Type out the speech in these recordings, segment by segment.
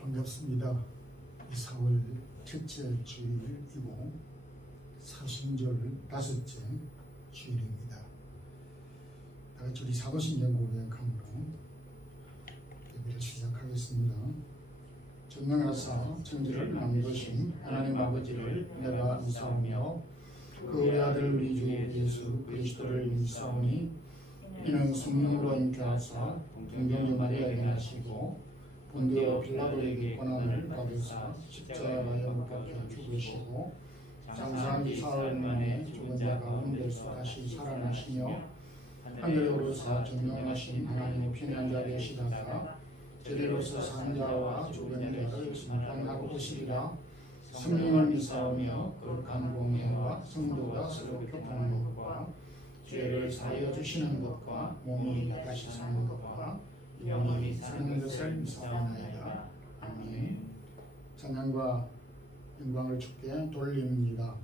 반갑습니다. 4월 첫째 주일이고 사순절 다섯째 주일입니다. 다같이 우리 사도신경 고백함으로 예배를 시작하겠습니다. 전능하사 천지를 만드신 하나님 아버지를 내가 믿사오며 그 외아들 우리 주 예수 그리스도를 믿사오니 이는 성령으로 잉태하사 동정녀 마리아에게 나시고 본디오 빌라도에게 고난을 받으사 십자가에 못 박혀 죽으시고 장사한 지 사흘 만에 죽은 자 가운데서 다시 살아나시며 하늘에 오르사 전능하신 하나님의 편한 자 되시다가 저리로서 산 자와 죽은 자를 심판하고 오시리라. 성령을 믿사오며 거룩한 공예와 성도가 서로 교통하는 것과 죄를 사하여 주시는 것과 몸이 다시 사는 것과 영원히 사는 것을 믿사옵나이다. 아멘. 찬양과 영광을 주께 돌립니다.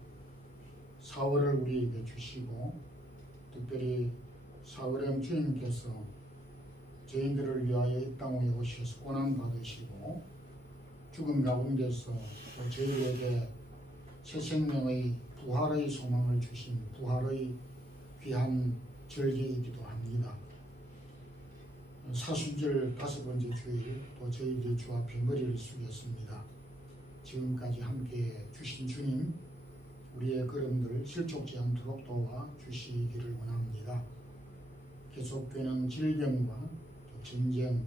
4월을 우리에게 주시고 특별히 4월에 주님께서 죄인들을 위하여 이 땅에 오셔서 고난받으시고 죽음 가운데서 저희에게 새 생명의 부활의 소망을 주신 부활의 귀한 절기이기도 합니다. 사순절 다섯 번째 주일 또 저희들이 주 앞에 머리를 숙였습니다. 지금까지 함께 주신 주님 우리의 걸음들을 실족지 않도록 도와 주시기를 원합니다. 계속되는 질병과 전쟁,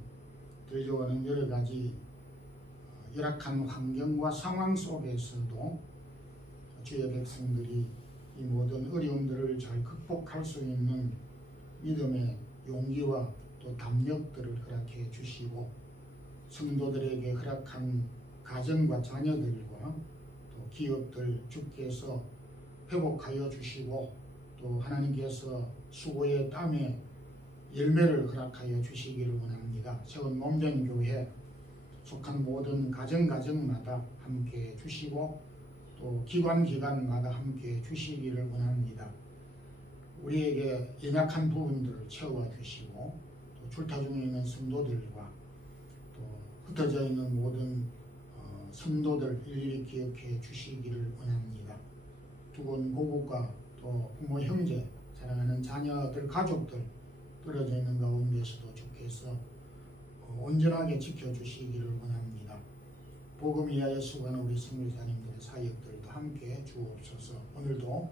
들려오는 여러 가지 열악한 환경과 상황 속에서도 주의 백성들이 이 모든 어려움들을 잘 극복할 수 있는 믿음의 용기와 또 담력들을 허락해 주시고 성도들에게 허락한 가정과 자녀들과 또 기업들 주께서 회복하여 주시고 또 하나님께서 수고의 땀에 열매를 허락하여 주시기를 원합니다. 세운 몸된 교회 속한 모든 가정마다 함께 주시고 또 기관마다 함께 주시기를 원합니다. 우리에게 연약한 부분들을 채워주시고 또 출타 중에 있는 성도들과 또 흩어져 있는 모든 성도들 일일이 기억해 주시기를 원합니다. 두건 고국과 또 부모 형제 사랑하는 자녀들 가족들 떨어져 있는 가운데서도 주께서 온전하게 지켜주시기를 원합니다. 복음 위하여 수고하는 우리 선교사님들의 사역들도 함께 주옵소서. 오늘도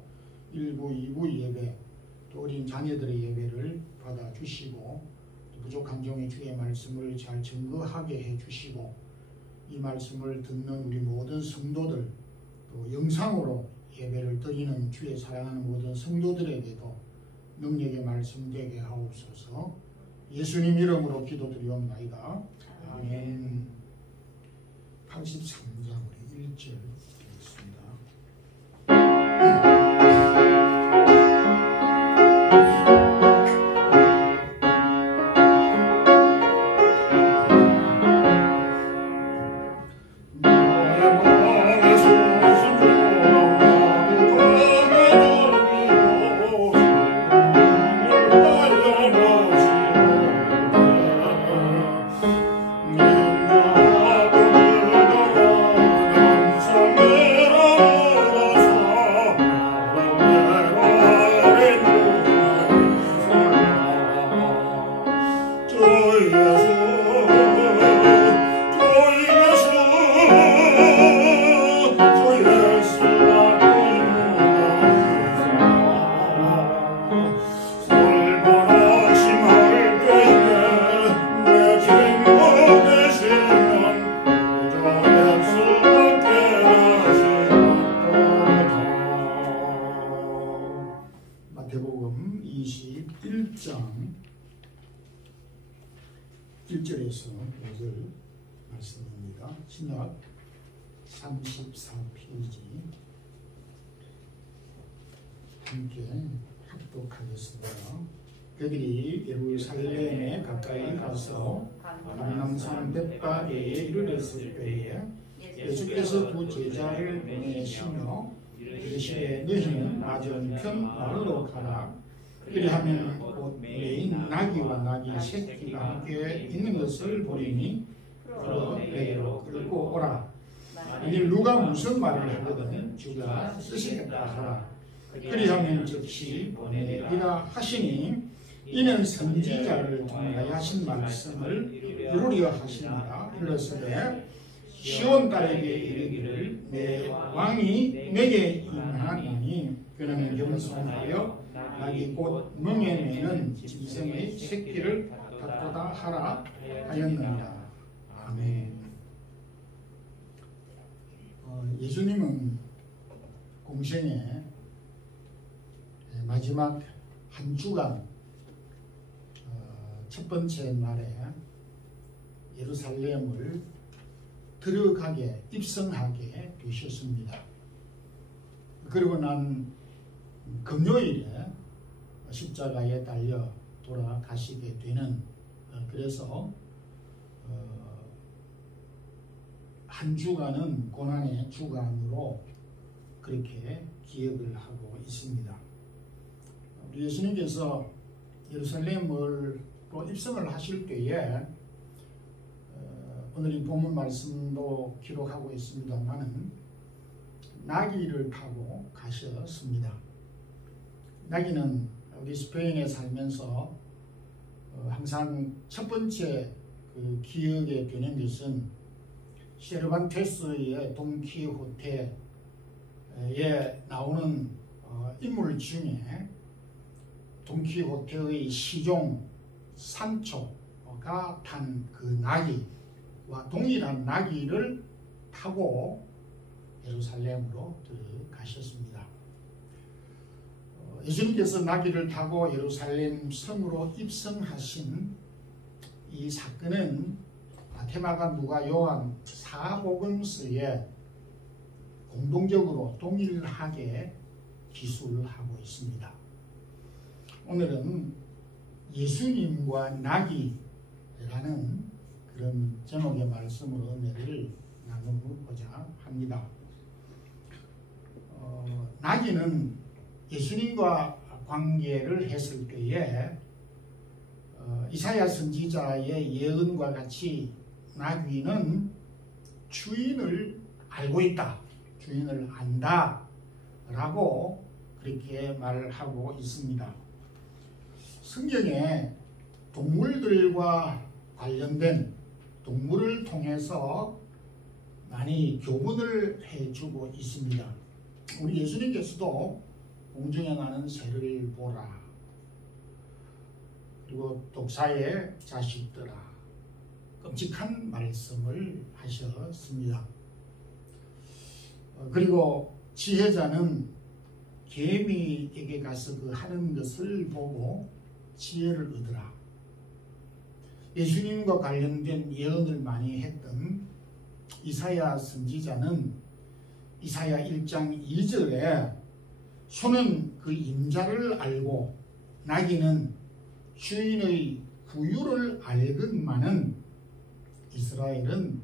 1부, 2부 예배 또 어린 자녀들의 예배를 받아주시고 또 부족한 종의 주의 말씀을 잘 증거하게 해주시고 이 말씀을 듣는 우리 모든 성도들 또 영상으로 예배를 드리는 주의 사랑하는 모든 성도들에게도 능력의 말씀 되게 하옵소서. 예수님 이름으로 기도드리옵나이다. 아멘. 83장 우리 1절 읽겠습니다. 마태복음 21장 1절에서 5절 말씀입니다. 신약 34페이지 함께 합독하겠습니다. 그들이 예루살렘에 가까이 가서 감람산 벳바게에 이르렀을 때에 예수께서 두 제자를 보내시며 이르시되 너희는 맞은편 마을로 가라. 그리하면 곧 메인 나귀와 나귀 새끼가 함께 있는 것을 보리니 내게로 끌고 오라. 만일 누가 무슨 말을 하거든 주가 쓰시겠다 하라. 그리하면 즉시 보내리라 하시니 이는 선지자를 통하여 하신 말씀을 이루려 하시니라. 일렀으되 시온 딸에게 이르기를 내 왕이 내게 임하노니 그는 겸손하여 나귀 곧 멍에 매는 짐승의 새끼를 갖도다 하라 하였느니라. 아멘. 예수님은 공생의 마지막 한 주간 첫 번째 날에 예루살렘을 들어가게 입성하게 되셨습니다. 그리고 난 금요일에 십자가에 달려 돌아가시게 되는 그래서 한 주간은 고난의 주간으로 그렇게 기억을 하고 있습니다. 우리 예수님께서 예루살렘으로 입성을 하실 때에 오늘 이 본문 말씀도 기록하고 있습니다만은 나귀를 타고 가셨습니다. 나귀는 우리 스페인에 살면서 항상 첫 번째 그 기억에 되는 것은 세르반테스의 돈키호테에 나오는 인물 중에 돈키호테의 시종 산초가 탄 그 나귀와 동일한 나귀를 타고 예루살렘으로 들어가셨습니다. 예수님께서 나귀를 타고 예루살렘 성으로 입성하신 이 사건은 마태마가 누가 요한 사복음서에 공동적으로 동일하게 기술하고 있습니다. 오늘은 예수님과 나귀라는 그런 제목의 말씀으로 은혜를 나누고자 합니다. 나귀는 예수님과 관계를 했을 때에 이사야 선지자의 예언과 같이 나귀는 주인을 알고 있다, 주인을 안다 라고 그렇게 말을 하고 있습니다. 성경에 동물들과 관련된 동물을 통해서 많이 교훈을 해주고 있습니다. 우리 예수님께서도 공중에 나는 새를 보라, 그리고 독사의 자식들아, 끔찍한 말씀을 하셨습니다. 그리고 지혜자는 개미에게 가서 그 하는 것을 보고 지혜를 얻으라. 예수님과 관련된 예언을 많이 했던 이사야 선지자는 이사야 1장 2절에 소는 그 임자를 알고 나귀는 주인의 구유를 알건만은 이스라엘은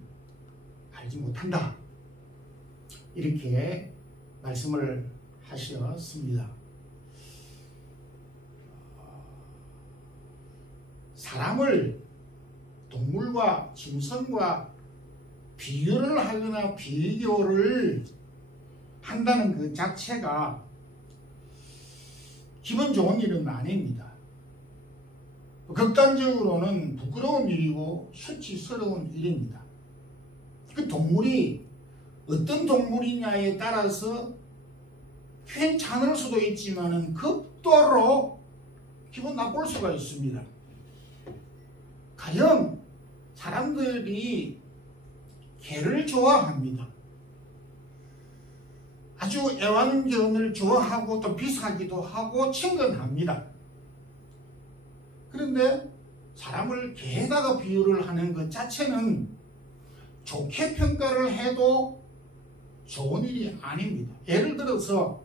알지 못한다, 이렇게 말씀을 하셨습니다. 사람을 동물과 짐승과 비교를 하거나 비교를 한다는 그 자체가 기분 좋은 일은 아닙니다. 극단적으로는 부끄러운 일이고 수치스러운 일입니다. 그 동물이 어떤 동물이냐에 따라서 괜찮을 수도 있지만 극도로 기분 나쁠 수가 있습니다. 가령 사람들이 개를 좋아합니다. 아주 애완견을 좋아하고 또 비싸기도 하고 친근합니다. 그런데 사람을 개에다가 비유를 하는 것 자체는 좋게 평가를 해도 좋은 일이 아닙니다. 예를 들어서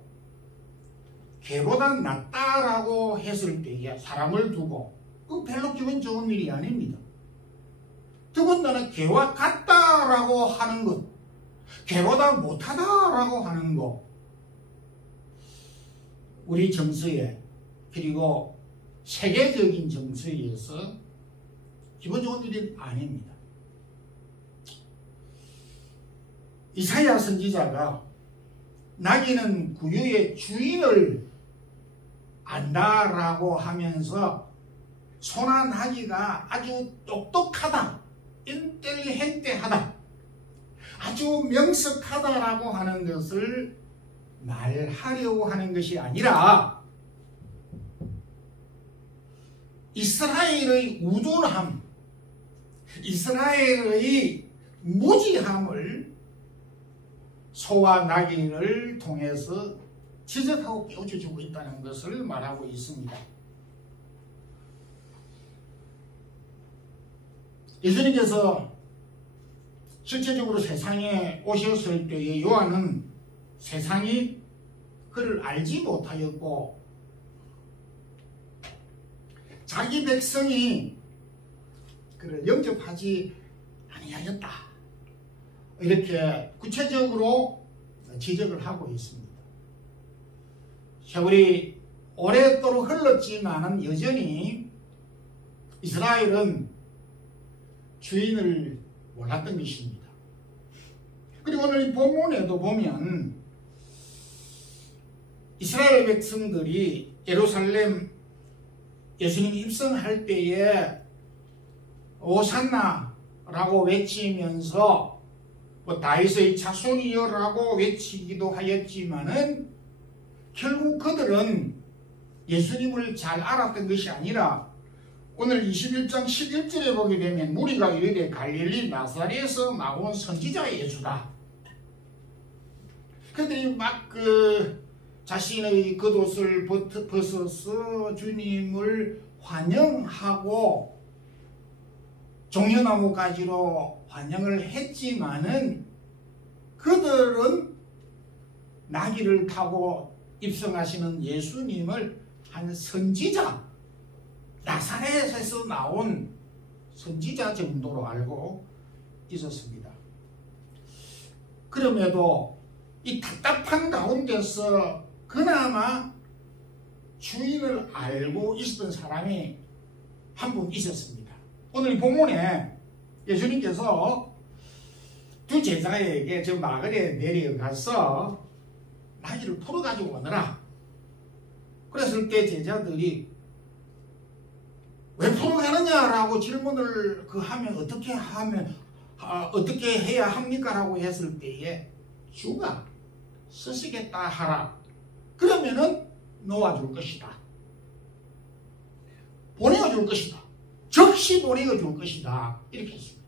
개보다 낫다라고 했을 때에 사람을 두고 그 별로 기분 좋은 일이 아닙니다. 더군다나 개와 같다라고 하는 것, 개보다 못하다라고 하는 것, 우리 정서에 그리고 세계적인 정서에서 기분 좋은 일이 아닙니다. 이사야 선지자가 나귀는 구유의 주인을 안다라고 하면서 소나 나귀가 아주 똑똑하다, 인텔리헨트하다, 아주 명석하다라고 하는 것을 말하려고 하는 것이 아니라 이스라엘의 우둔함, 이스라엘의 무지함을 소와 나귀를 통해서 지적하고 깨우쳐주고 있다는 것을 말하고 있습니다. 예수님께서 실제적으로 세상에 오셨을 때에 요한은 세상이 그를 알지 못하였고 자기 백성이 그를 영접하지 아니하였다, 이렇게 구체적으로 지적을 하고 있습니다. 세월이 오랫도록 흘렀지만은 여전히 이스라엘은 주인을 몰랐던 것입니다. 그리고 오늘 이 본문에도 보면 이스라엘 백성들이 예루살렘 예수님 입성할 때에 오산나라고 외치면서 다윗의 자손이여라고 외치기도 하였지만은 결국 그들은 예수님을 잘 알았던 것이 아니라 오늘 21장 11절에 보게 되면 무리가 이르되 갈릴리 나사렛에서 나온 선지자 예수다. 그들이 막 자신의 겉옷을 벗어서 주님을 환영하고 종려나무 가지로 환영을 했지만은 그들은 나귀를 타고 입성하시는 예수님을 한 선지자, 나사렛에서 나온 선지자 정도로 알고 있었습니다. 그럼에도 이 답답한 가운데서 그나마 주인을 알고 있었던 사람이 한 분 있었습니다. 오늘 본문에 예수님께서 두 제자에게 저 마을에 내려가서 나귀를 풀어가지고 오너라. 그랬을 때 제자들이 왜 풀어가느냐라고 질문을 하면 어떻게 해야 합니까? 라고 했을 때에 주가 쓰시겠다 하라. 그러면은 놓아줄 것이다. 보내줄 것이다. 즉시 보내줄 것이다. 이렇게 했습니다.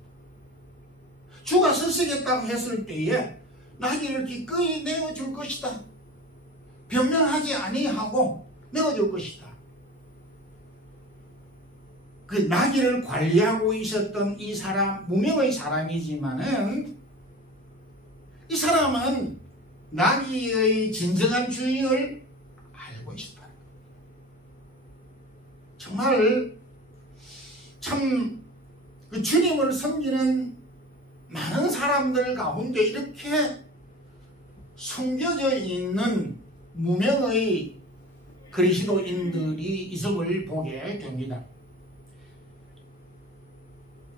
주가 쓰시겠다고 했을 때에 나귀를 기꺼이 내어줄 것이다. 변명하지 아니하고 내어줄 것이다. 그 나귀를 관리하고 있었던 이 사람, 무명의 사람이지만은 이 사람은 나귀의 진정한 주인을 알고 있었다. 정말 참 그 주님을 섬기는 많은 사람들 가운데 이렇게 숨겨져 있는 무명의 그리스도인들이 있음을 보게 됩니다.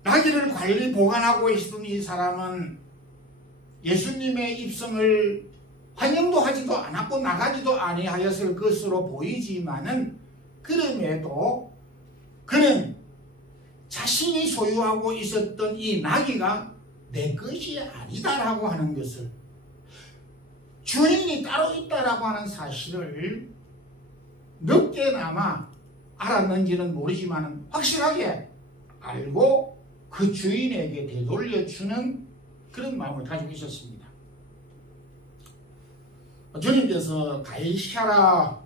나귀를 관리 보관하고 있었던 이 사람은 예수님의 입성을 환영도 하지도 않았고 나가지도 아니하였을 것으로 보이지만은 그럼에도 그는 자신이 소유하고 있었던 이 나귀가 내 것이 아니다라고 하는 것을, 주인이 따로 있다라고 하는 사실을 늦게나마 알았는지는 모르지만 확실하게 알고 그 주인에게 되돌려주는 그런 마음을 가지고 있었습니다. 주님께서 가이사랴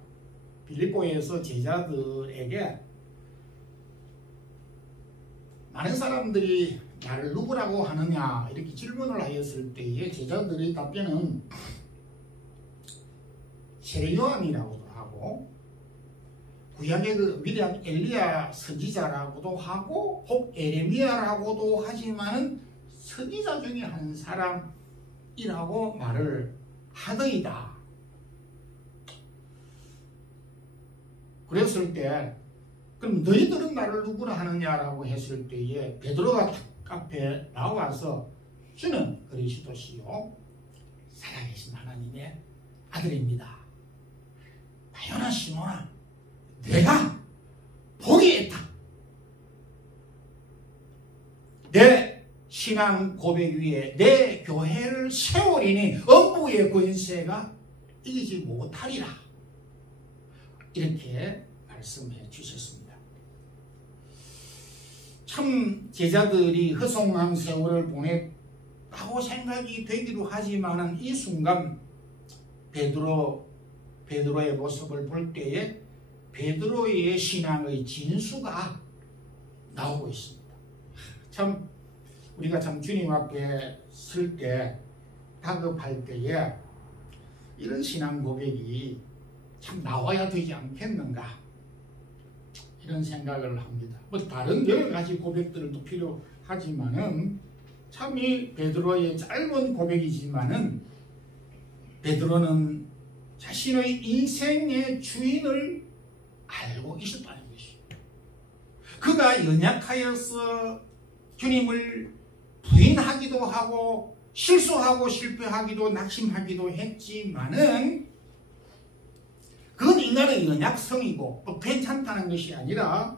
빌립보에서 제자들에게 많은 사람들이 나를 누구라고 하느냐 이렇게 질문을 하였을 때에 제자들의 답변은 세례 요한이라고도 하고 구약의 그 위대한 엘리야 선지자라고도 하고 혹 에레미야라고도 하지만은 선지자 중에 한 사람이라고 말을 하더이다. 그랬을 때 그럼 너희들은 나를 누구라 하느냐라고 했을 때에 베드로가 앞에 나와서 주는 그리스도시요 살아계신 하나님의 아들입니다. 나연아 시몬아, 내가 포기했다. 내 신앙 고백 위에 내 교회를 세우리니 음부의 권세가 이기지 못하리라. 이렇게 말씀해 주셨습니다. 참 제자들이 허송한 세월을 보냈다고 생각이 되기도 하지만 이 순간 베드로의 모습을 볼 때에 베드로의 신앙의 진수가 나오고 있습니다. 참 우리가 참 주님 앞에 설 때 다급할 때에 이런 신앙 고백이 참 나와야 되지 않겠는가, 이런 생각을 합니다. 뭐 다른 여러 가지 고백들도 필요하지만은 참 이 베드로의 짧은 고백이지만은 베드로는 자신의 인생의 주인을 알고 있었다는 것입니다. 그가 연약하여서 주님을 부인하기도 하고 실수하고 실패하기도 낙심하기도 했지만은 그건 인간의 연약성이고 괜찮다는 것이 아니라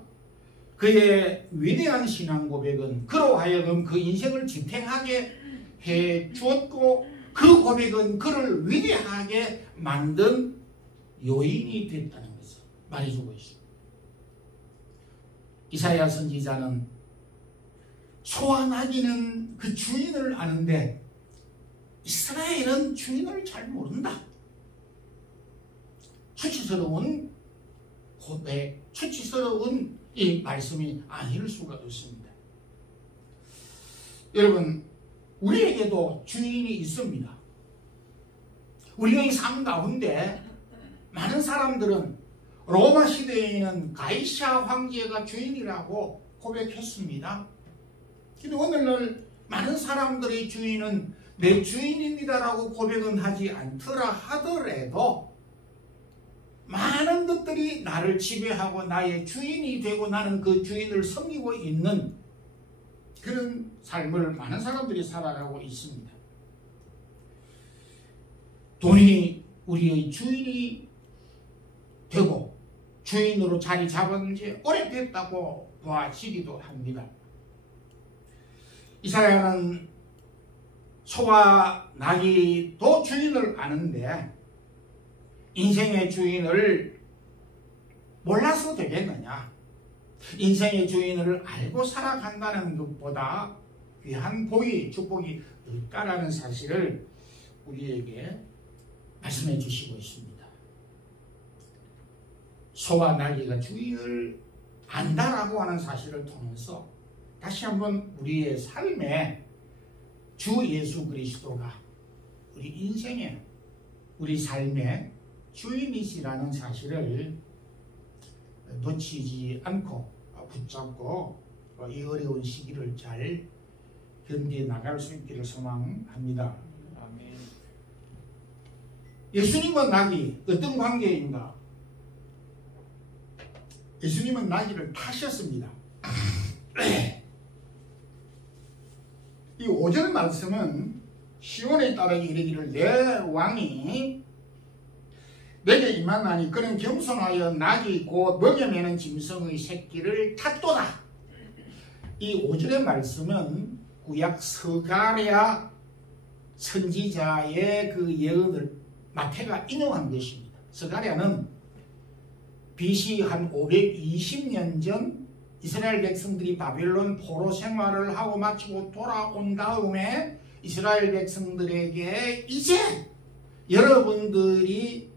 그의 위대한 신앙 고백은 그로 하여금 그 인생을 지탱하게 해 주었고 그 고백은 그를 위대하게 만든 요인이 됐다는 것을 말해주고 있습니다. 이사야 선지자는 소와 나귀는 그 주인을 아는데 이스라엘은 주인을 잘 모른다. 수치스러운 고백, 수치스러운 이 말씀이 아닐 수가 없습니다. 여러분, 우리에게도 주인이 있습니다. 우리의 삶 가운데 많은 사람들은 로마 시대에는 가이사 황제가 주인이라고 고백했습니다. 근데 오늘날 많은 사람들의 주인은 내 주인입니다라고 고백은 하지 않더라 하더라도 많은 것들이 나를 지배하고 나의 주인이 되고 나는 그 주인을 섬기고 있는 그런 삶을 많은 사람들이 살아가고 있습니다. 돈이 우리의 주인이 되고 주인으로 자리 잡은 지 오래됐다고 보아지기도 합니다. 이사야는 소와 나귀도 주인을 아는데 인생의 주인을 몰라서 되겠느냐? 인생의 주인을 알고 살아간다는 것보다 귀한 복이, 축복이 없다라는 사실을 우리에게 말씀해 주시고 있습니다. 소와 나귀가 주인을 안다라고 하는 사실을 통해서 다시 한번 우리의 삶에 주 예수 그리스도가 우리 인생에, 우리 삶의 주인이시라는 사실을 놓치지 않고 붙잡고 이 어려운 시기를 잘 견뎌 나갈 수 있기를 소망합니다. 아멘. 예수님과 나귀 어떤 관계인가? 예수님은 나귀를 타셨습니다. 이 5절 말씀은 시온의 딸에게 이르기를 내 왕이 내게 임하나니 그는 겸손하여 나귀 곧 먹여 매는 짐승의 새끼를 탔도다. 이 5절의 말씀은 구약 스가랴 선지자의 그 예언을 마태가 인용한 것입니다. 스가랴는 BC 한 520년 전 이스라엘 백성들이 바벨론 포로 생활을 하고 마치고 돌아온 다음에 이스라엘 백성들에게 이제 여러분들이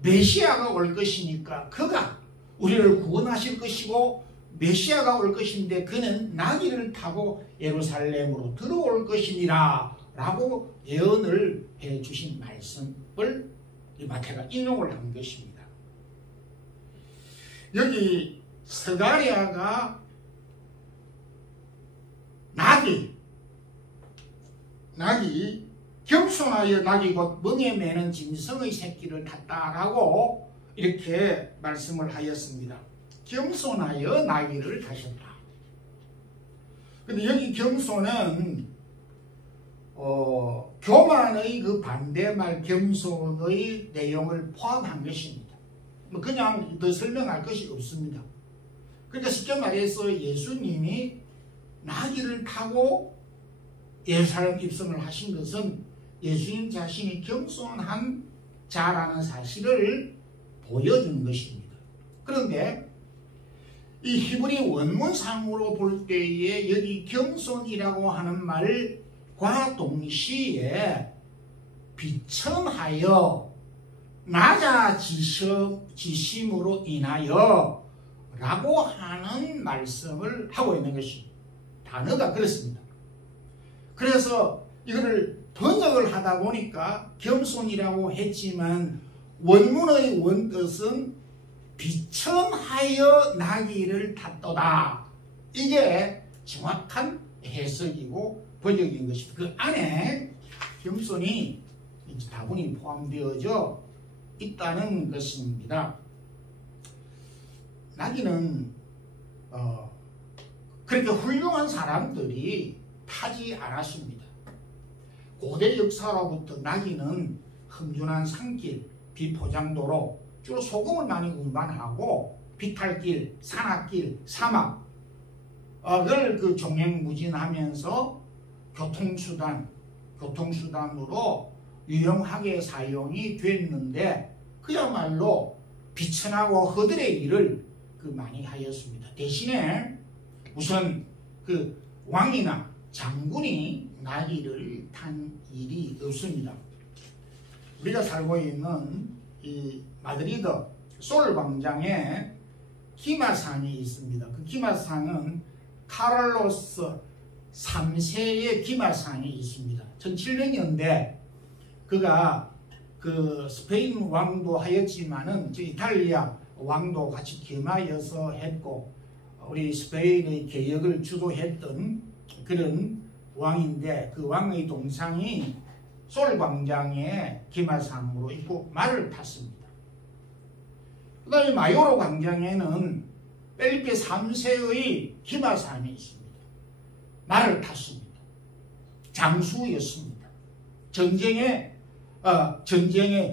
메시아가 올 것이니까 그가 우리를 구원하실 것이고 메시아가 올 것인데 그는 나귀를 타고 예루살렘으로 들어올 것이니라 라고 예언을 해주신 말씀을 마태가 인용을 한 것입니다. 여기 스가랴가 나귀 겸손하여 나귀 곧 멍에 매는 짐승의 새끼를 탔다라고 이렇게 말씀을 하였습니다. 겸손하여 나귀를 타셨다. 근데 여기 겸손은 교만의 그 반대말 겸손의 내용을 포함한 것입니다. 그냥 더 설명할 것이 없습니다. 그러니까 쉽게 말해서 예수님이 나귀를 타고 예루살렘 입성을 하신 것은 예수님 자신이 겸손한 자라는 사실을 보여주는 것입니다. 그런데 이 히브리 원문상으로 볼 때에 여기 겸손이라고 하는 말과 동시에 비천하여 낮아지심으로 인하여 라고 하는 말씀을 하고 있는 것입니다. 단어가 그렇습니다. 그래서 이거를 번역을 하다 보니까 겸손이라고 했지만 원문의 원뜻은 비천하여 나귀를 탔도다. 이게 정확한 해석이고 번역인 것입니다. 그 안에 겸손이 다분히 포함되어져 있다는 것입니다. 나귀는 그렇게 훌륭한 사람들이 타지 않았습니다. 고대 역사로부터 나귀는 험준한 산길, 비포장도로 주로 소금을 많이 운반하고 비탈길, 산악길, 사막을 그 종횡무진하면서 교통수단으로 유용하게 사용이 됐는데 그야말로 비천하고 허들의 일을 많이 하였습니다. 대신에 우선 그 왕이나 장군이 나귀를 탄 일이 없습니다. 우리가 살고 있는 이 마드리드 솔 광장에 기마상이 있습니다. 그 기마상은 카를로스 3세의 기마상이 있습니다. 1700년대 그가 그 스페인 왕도 하였지만은 이탈리아 왕도 같이 겸하여서 했고 우리 스페인의 개혁을 주도했던 그런 왕인데 그 왕의 동상이 솔 광장에 기마상으로 있고 말을 탔습니다. 그 다음에 마요로 광장에는 펠리페 3세의 기마상이 있습니다. 말을 탔습니다. 장수였습니다. 전쟁의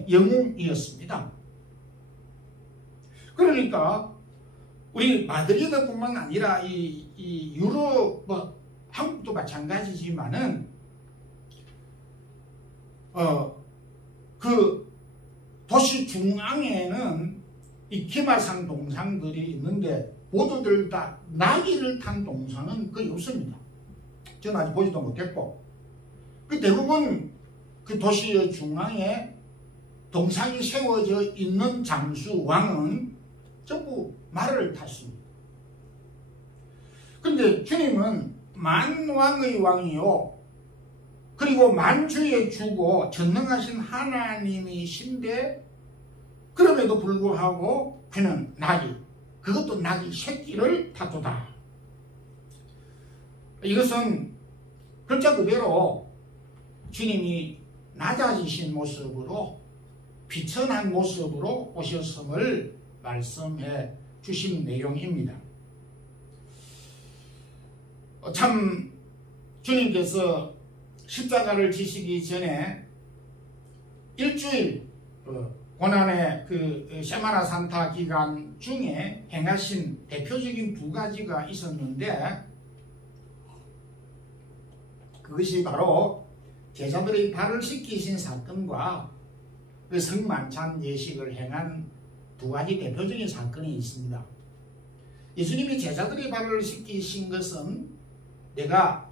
영웅이었습니다. 그러니까 우리 마드리드뿐만 아니라 이 유럽 한국도 마찬가지지만은 그 도시 중앙에는 이 기마상 동상들이 있는데 모두들 다 나귀를 탄 동상은 거의 없습니다. 저는 아직 보지도 못했고 그 대부분 그 도시의 중앙에 동상이 세워져 있는 장수 왕은 전부 말을 탔습니다. 그런데 주님은 만왕의 왕이요 그리고 만주의 주고 전능하신 하나님이신데 그럼에도 불구하고 그는 나귀, 그것도 나귀 새끼를 탔도다. 이것은 글자 그대로 주님이 낮아지신 모습으로 비천한 모습으로 오셨음을 말씀해 주신 내용입니다. 참 주님께서 십자가를 지시기 전에 일주일 고난의 그 세마나 산타 기간 중에 행하신 대표적인 두 가지가 있었는데 그것이 바로 제자들의 발을 씻기신 사건과 그 성만찬 예식을 행한 두 가지 대표적인 사건이 있습니다. 예수님이 제자들의 발을 씻기신 것은 내가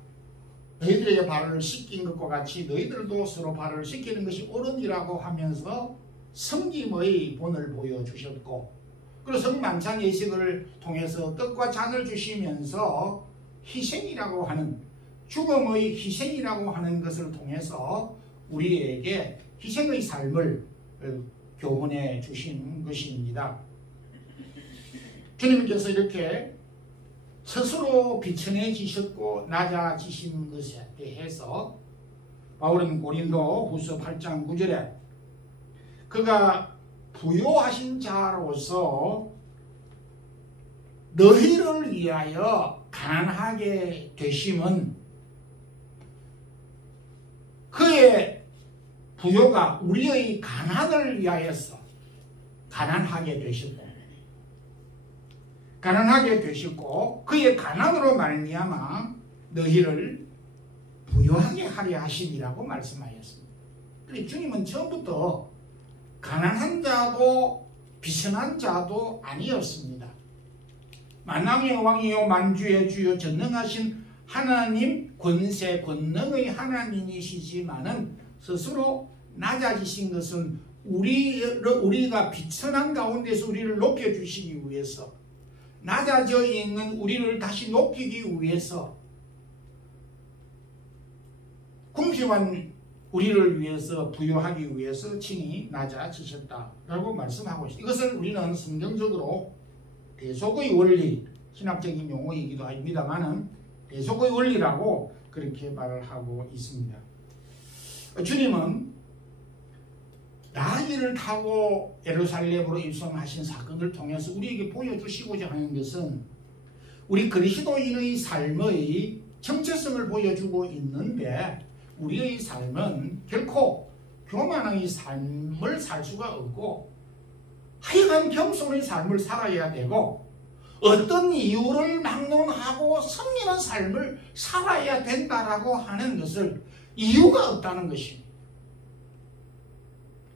너희들에게 발을 씻긴 것과 같이 너희들도 서로 발을 씻기는 것이 옳으니라고 하면서 섬김의 본을 보여주셨고 그리고 성만찬 예식을 통해서 떡과 잔을 주시면서 희생이라고 하는 죽음의 희생이라고 하는 것을 통해서 우리에게 희생의 삶을 교훈해 주신 것입니다. 주님께서 이렇게 스스로 비천해지셨고 낮아지신 것에 대해서 바울은 고린도 후서 8장 9절에 그가 부요하신 자로서 너희를 위하여 가난하게 되심은 부요가 우리의 가난을 위하여서 가난하게 되시고 그의 가난으로 말미암아 너희를 부요하게 하려 하심이라고 말씀하였습니다. 그래서 주님은 처음부터 가난한 자도 비천한 자도 아니었습니다. 만왕의 왕이요 만주의 주요 전능하신 하나님, 권세 권능의 하나님이시지만은 스스로 낮아지신 것은 우리가 비천한 가운데서 우리를 높여주시기 위해서, 낮아져 있는 우리를 다시 높이기 위해서, 궁핍한 우리를 위해서 부요하기 위해서 친히 낮아지셨다라고 말씀하고 있습니다. 이것을 우리는 성경적으로 대속의 원리, 신학적인 용어이기도 합니다만은 대속의 원리라고 그렇게 말을 하고 있습니다. 주님은 나귀를 타고 예루살렘으로 입성하신 사건을 통해서 우리에게 보여주시고자 하는 것은 우리 그리스도인의 삶의 정체성을 보여주고 있는데, 우리의 삶은 결코 교만의 삶을 살 수가 없고 하여간 겸손의 삶을 살아야 되고 어떤 이유를 막론하고 섬기는 삶을 살아야 된다라고 하는 것을 이유가 없다는 것입니다.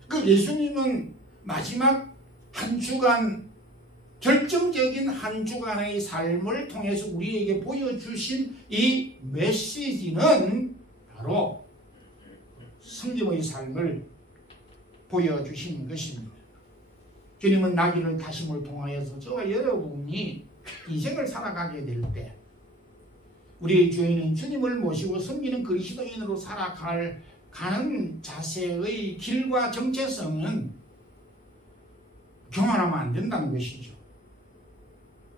그 예수님은 마지막 한 주간, 결정적인 한 주간의 삶을 통해서 우리에게 보여주신 이 메시지는 바로 섬김의 삶을 보여주시는 것입니다. 주님은 나귀를 타심을 통하여서 저와 여러분이 인생을 살아가게 될 때 우리의 주인은 주님을 모시고 섬기는 그리스도인으로 가는 자세의 길과 정체성은 교만하면 안 된다는 것이죠.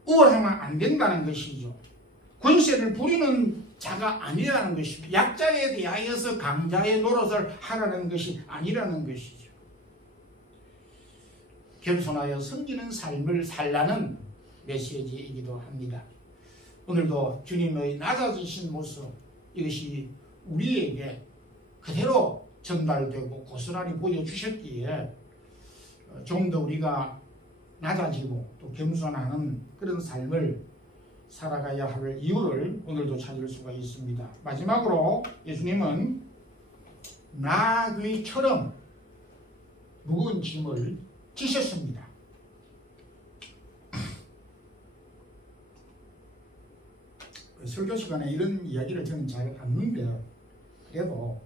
우월하면 안 된다는 것이죠. 권세를 부리는 자가 아니라는 것입니다. 약자에 대하여서 강자의 노릇을 하라는 것이 아니라는 것이죠. 겸손하여 섬기는 삶을 살라는 메시지이기도 합니다. 오늘도 주님의 낮아지신 모습, 이것이 우리에게 그대로 전달되고 고스란히 보여주셨기에 좀 더 우리가 낮아지고 또 겸손하는 그런 삶을 살아가야 할 이유를 오늘도 찾을 수가 있습니다. 마지막으로 예수님은 나귀처럼 무거운 짐을 지셨습니다. 설교 시간에 이런 이야기를 저는 잘 안는데, 그래도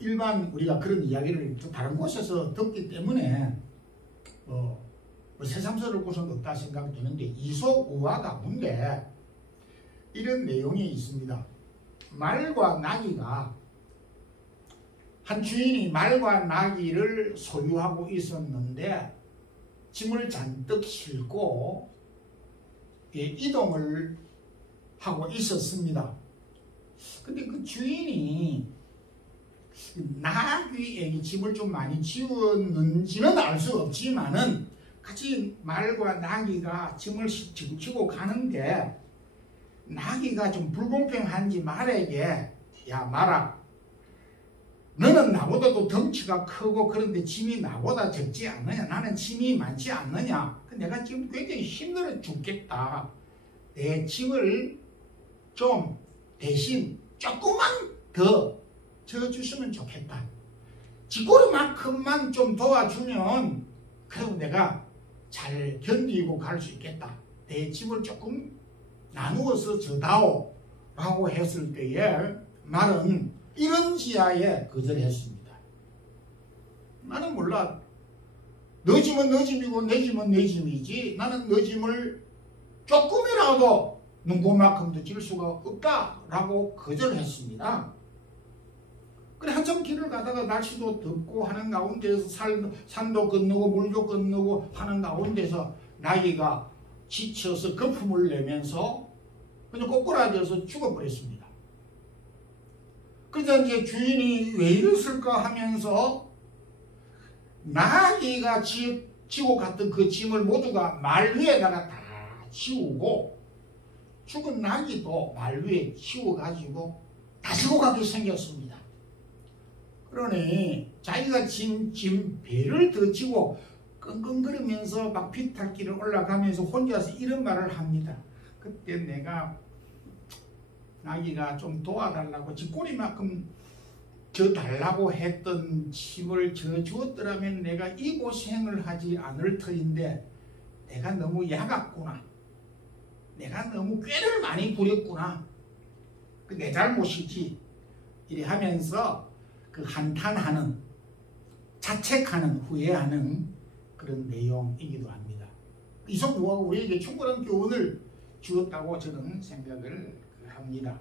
일반 우리가 그런 이야기를 다른 곳에서 듣기 때문에 새삼스러울 곳은 없다 생각이 드는데, 이솝우화 가운데 이런 내용이 있습니다. 말과 나귀가, 한 주인이 말과 나귀를 소유하고 있었는데 짐을 잔뜩 싣고 이동을 하고 있었습니다. 근데 그 주인이 나귀에게 짐을 좀 많이 지웠는지는 알 수 없지만은 같이 말과 나귀가 짐을 지고 가는데, 나귀가 좀 불공평한지 말에게, 야 말아, 너는 나보다도 덩치가 크고 그런데 짐이 나보다 적지 않느냐, 나는 짐이 많지 않느냐, 내가 지금 굉장히 힘들어 죽겠다, 내 짐을 좀 대신 조금만 더 져주시면 좋겠다, 쥐꼬리만큼만 좀 도와주면 그래도 내가 잘 견디고 갈 수 있겠다, 내 짐을 조금 나누어서 져다오 라고 했을 때에 말은 이런 지하에 거절했습니다. 나는 몰라, 너 짐은 너 짐이고 내 짐은 내 짐이지, 나는 너 짐을 조금이라도 눈곱만큼도 질 수가 없다라고 거절했습니다. 그래 한참 길을 가다가 날씨도 덥고 하는 가운데서 산도 건너고 물도 건너고 하는 가운데서 나귀가 지쳐서 거품을 내면서 그냥 꼬꾸라져서 죽어버렸습니다. 그러자 이제 주인이 왜 이랬을까 하면서 나귀가 지고 갔던 그 짐을 모두가 말 위에다가 다 치우고 죽은 나귀도 말 위에 치워가지고 다 지고 가게 생겼습니다. 그러니 자기가 짐 배를 더 지고 끙끙거리면서 막 비탈길을 올라가면서 혼자서 이런 말을 합니다. 그때 내가 나기가 좀 도와달라고 쥐꼬리만큼 저 달라고 했던 짐을 저 주었더라면 내가 이 고생을 하지 않을 터인데 내가 너무 야갔구나. 내가 너무 꾀를 많이 부렸구나. 내 잘못이지. 이래 하면서 그 한탄하는, 자책하는, 후회하는 그런 내용이기도 합니다. 이 성도가 우리에게 충분한 교훈을 주었다고 저는 생각을 합니다.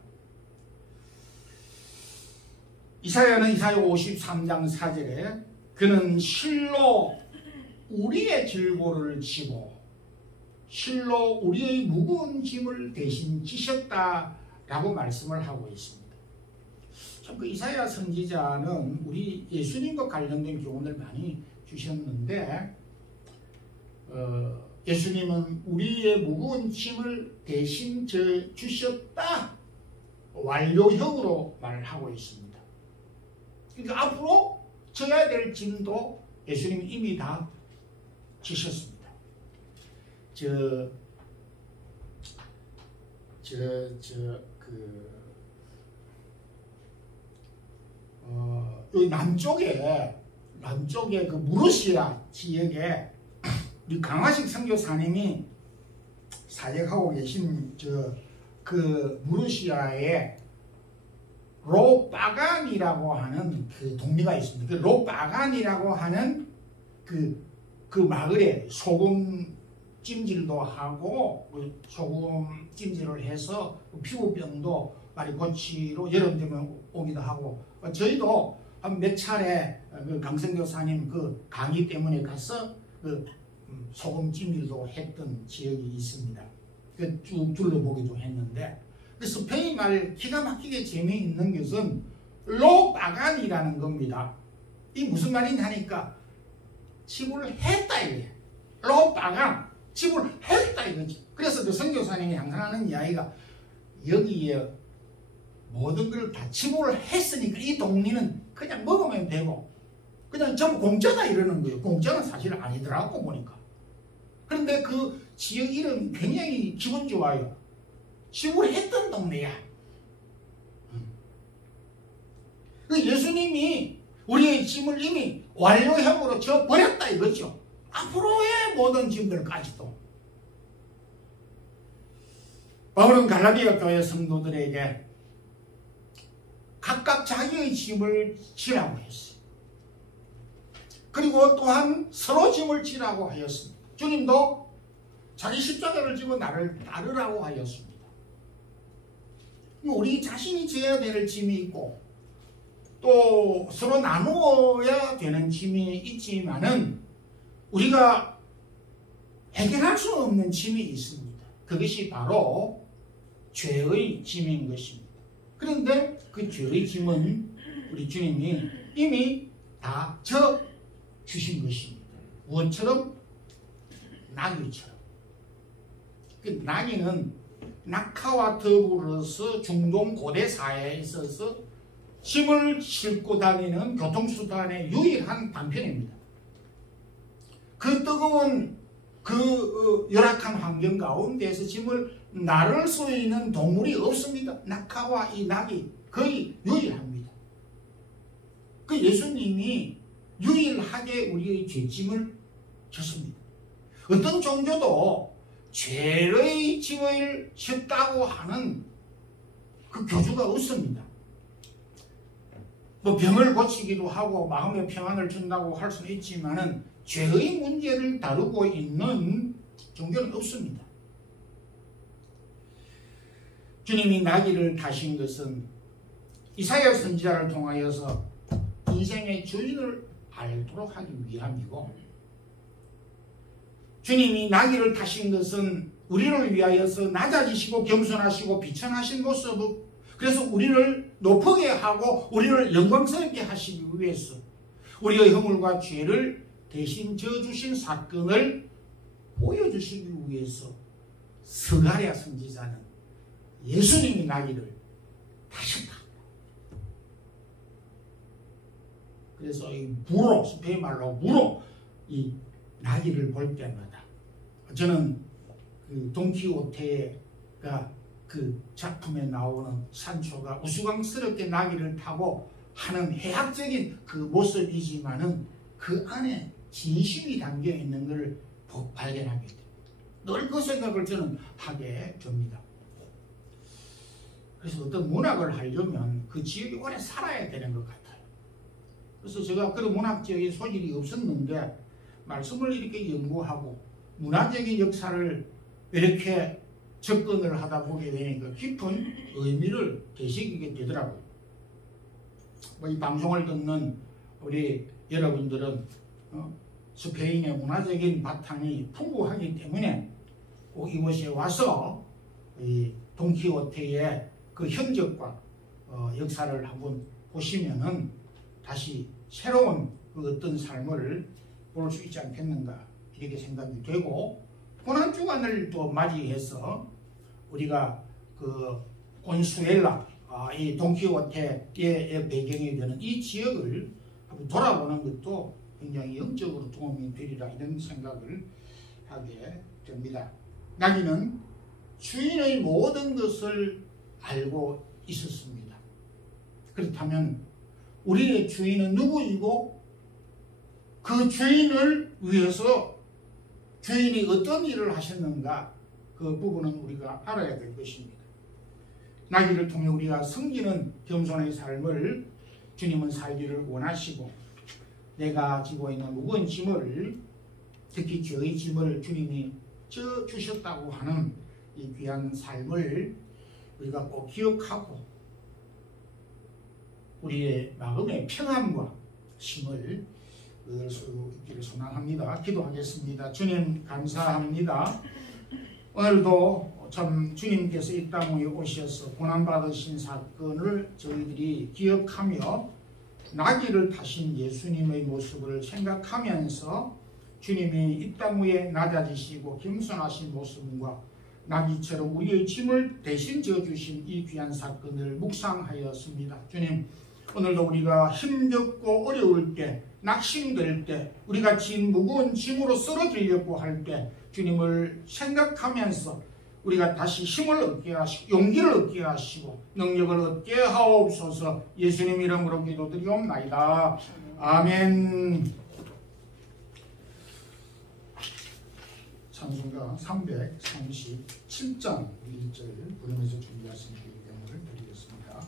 이사야는 이사야 53장 4절에 그는 실로 우리의 질고를 지고 실로 우리의 무거운 짐을 대신 지셨다라고 말씀을 하고 있습니다. 참 그 이사야 선지자는 우리 예수님과 관련된 교훈을 많이 주셨는데 예수님은 우리의 무거운 짐을 대신 주셨다 완료형으로 말을 하고 있습니다. 그러니까 앞으로 져야 될 짐도 예수님이 이미 다 지셨습니다. 여기 남쪽에 그 무르시아 지역에 우리 강화식 선교사님이 사역하고 계신 그 무르시아에 로빠간이라고 하는 그 동네가 있습니다. 그 로빠간이라고 하는 그 마을에 소금 찜질도 하고 소금 찜질을 해서 피부병도 많이 고치러 여름 되면 오기도 하고 저희도 한 몇 차례 그 강선교사님 그 강의 때문에 가서 그 소금 찜질도 했던 지역이 있습니다. 그 쭉 둘러보기도 했는데 그 스페인 말 기가 막히게 재미있는 것은 로빠간이라는 겁니다. 이 무슨 말이냐 하니까 집을 했다 이게 로빠간 집을 했다 이거지. 그래서 그 선교사님이 항상 하는 이야기가 여기에 모든 걸 다 집을 했으니까 이 동네는 그냥 먹으면 되고 그냥 전부 공짜다 이러는 거예요. 공짜는 사실 아니더라고 보니까. 그런데 그 지역 이름이 굉장히 기분 좋아요. 집을 했던 동네야. 예수님이 우리의 짐을 이미 완료형으로 져버렸다 이거죠. 앞으로의 모든 짐들까지도. 바울은 갈라디아 교회 성도들에게 각각 자기의 짐을 지라고 했어요. 그리고 또한 서로 짐을 지라고 하였습니다. 주님도 자기 십자가를 지고 나를 따르라고 하였습니다. 우리 자신이 져야 될 짐이 있고 또 서로 나누어야 되는 짐이 있지만은 우리가 해결할 수 없는 짐이 있습니다. 그것이 바로 죄의 짐인 것입니다. 그런데 그 죄의 짐은 우리 주님이 이미 다 져 주신 것입니다. 무엇처럼? 나귀처럼. 그 나귀는 낙하와 더불어서 중동 고대 사회에 있어서 짐을 싣고 다니는 교통수단의 유일한 방편입니다. 그 뜨거운 그 열악한 환경 가운데서 짐을 나를 수 있는 동물이 없습니다. 낙하와 이 낙이 거의 유일합니다. 그 예수님이 유일하게 우리의 죄짐을 졌습니다. 어떤 종교도 죄의 짐을 졌다고 하는 그 교주가 없습니다. 뭐 병을 고치기도 하고 마음의 평안을 준다고 할 수는 있지만은 죄의 문제를 다루고 있는 종교는 없습니다. 주님이 나귀를 타신 것은 이사야 선지자를 통하여서 인생의 주인을 알도록 하기 위함이고, 주님이 나귀를 타신 것은 우리를 위하여서 낮아지시고 겸손하시고 비천하신 모습, 그래서 우리를 높게 하고 우리를 영광스럽게 하시기 위해서 우리의 허물과 죄를 대신 져주신 사건을 보여주시기 위해서 스가랴 선지자는 예수님이 나귀를 타셨다. 그래서 이 무로, 스페인 말로 무로, 이 나귀를 볼 때마다 저는 그 돈키호테가 그 작품에 나오는 산초가 우스꽝스럽게 나귀를 타고 하는 해학적인 그 모습이지만은 그 안에 진심이 담겨 있는 걸 발견하게 됩니다. 늘 그 생각을 저는 하게 됩니다. 그래서 어떤 문학을 하려면 그 지역에 오래 살아야 되는 것 같아요. 그래서 제가 그런 문학적인 소질이 없었는데 말씀을 이렇게 연구하고 문화적인 역사를 이렇게 접근을 하다 보게 되니까 깊은 의미를 되새기게 되더라고요. 이 방송을 듣는 우리 여러분들은 스페인의 문화적인 바탕이 풍부하기 때문에 꼭 이곳에 와서 이 돈키호테의 그 흔적과 역사를 한번 보시면은 다시 새로운 그 어떤 삶을 볼 수 있지 않겠는가 이렇게 생각이 되고, 고난주간을 또 맞이해서 우리가 그 온수엘라 이 돈키호테의 배경이 되는 이 지역을 한번 돌아보는 것도 굉장히 영적으로 도움이 되리라 이런 생각을 하게 됩니다. 나귀는 주인의 모든 것을 알고 있었습니다. 그렇다면 우리의 주인은 누구이고 그 주인을 위해서 주인이 어떤 일을 하셨는가 그 부분은 우리가 알아야 될 것입니다. 나귀를 통해 우리가 섬기는 겸손의 삶을 주님은 살기를 원하시고, 내가 지고 있는 무거운 짐을, 특히 죄의 짐을 주님이 져주셨다고 하는 이 귀한 삶을 우리가 꼭 기억하고 우리의 마음의 평안과 힘을 얻을 수 있기를 소망합니다. 기도하겠습니다. 주님 감사합니다. 오늘도 참 주님께서 이 땅에 오셔서 고난받으신 사건을 저희들이 기억하며 나귀를 타신 예수님의 모습을 생각하면서 주님이 이 땅 위에 낮아지시고 겸손하신 모습과 나귀처럼 우리의 짐을 대신 져주신 이 귀한 사건을 묵상하였습니다. 주님, 오늘도 우리가 힘겹고 어려울 때, 낙심될 때, 우리가 진 무거운 짐으로 쓰러지려고 할 때 주님을 생각하면서 우리가 다시 힘을 얻게 하시고 용기를 얻게 하시고 능력을 얻게 하옵소서. 예수님 이름으로 기도드리옵나이다. 아멘. 찬송가 337장 1절 부르면서 준비하신 기도를 드리겠습니다.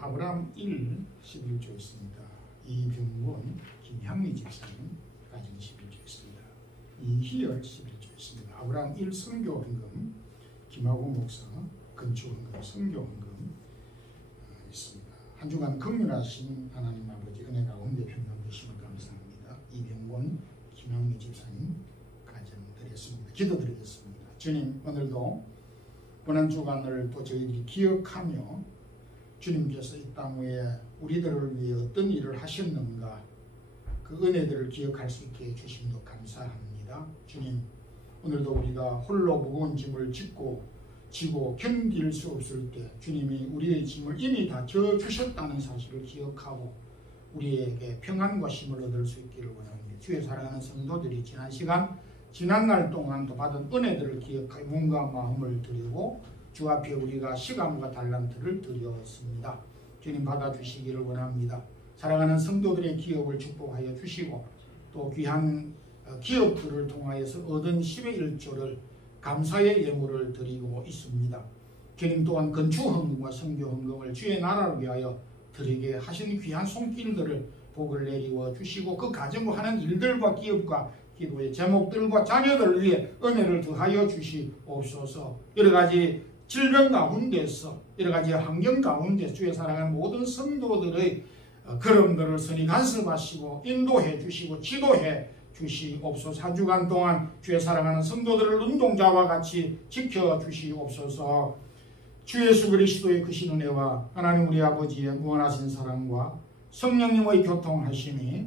아브라함 1, 11조였습니다. 이병곤, 김향미 집사님 가진 11조였습니다. 이희열 11조였습니다. 아브라함 1 선교 헌금, 김하고 목사 건축 헌금, 선교 헌금 있습니다. 한 주간 긍휼하신 하나님 아버지 은혜 가운데 평강 주심을 감사합니다. 이병곤 김영미 집사님 가정 드렸습니다. 기도드리겠습니다. 주님, 오늘도 지난 주간을 또 저희들이 기억하며 주님께서 이 땅 위에 우리들을 위해 어떤 일을 하셨는가 그 은혜들을 기억할 수 있게 해주심도 감사합니다. 주님, 오늘도 우리가 홀로 무거운 짐을 지고 견딜 수 없을 때 주님이 우리의 짐을 이미 다 져주셨다는 사실을 기억하고 우리에게 평안과 힘을 얻을 수 있기를 원합니다. 주의 사랑하는 성도들이 지난 시간 지난 날 동안도 받은 은혜들을 기억하여 몸과 마음을 드리고 주 앞에 우리가 시간과 달란트를 드렸습니다. 주님 받아주시기를 원합니다. 사랑하는 성도들의 기업을 축복하여 주시고 또 귀한 기업들을 통하여서 얻은 10의 1조를 감사의 예물을 드리고 있습니다. 주님 또한 건축 헌금과 선교 헌금을 주의 나라를 위하여 드리게 하신 귀한 손길들을 복을 내리워 주시고 그 가정과 하는 일들과 기업과 기도의 제목들과 자녀들을 위해 은혜를 더하여 주시옵소서. 여러가지 질병 가운데서 여러가지 환경 가운데 주의 사랑하는 모든 성도들의 걸음들을 선히 간섭하시고 인도해 주시고 지도해 주시옵소서. 한 주간 동안 주의 사랑하는 성도들을 눈동자와 같이 지켜주시옵소서. 주 예수 그리스도의 크신 은혜와 하나님 우리 아버지의 무한하신 사랑과 성령님의 교통하심이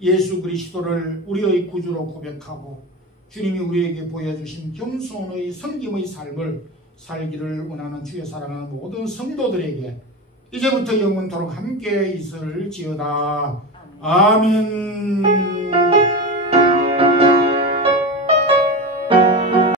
예수 그리스도를 우리의 구주로 고백하고 주님이 우리에게 보여주신 겸손의 섬김의 삶을 살기를 원하는 주의 사랑하는 모든 성도들에게 이제부터 영원토록 함께 있을지어다. 아멘.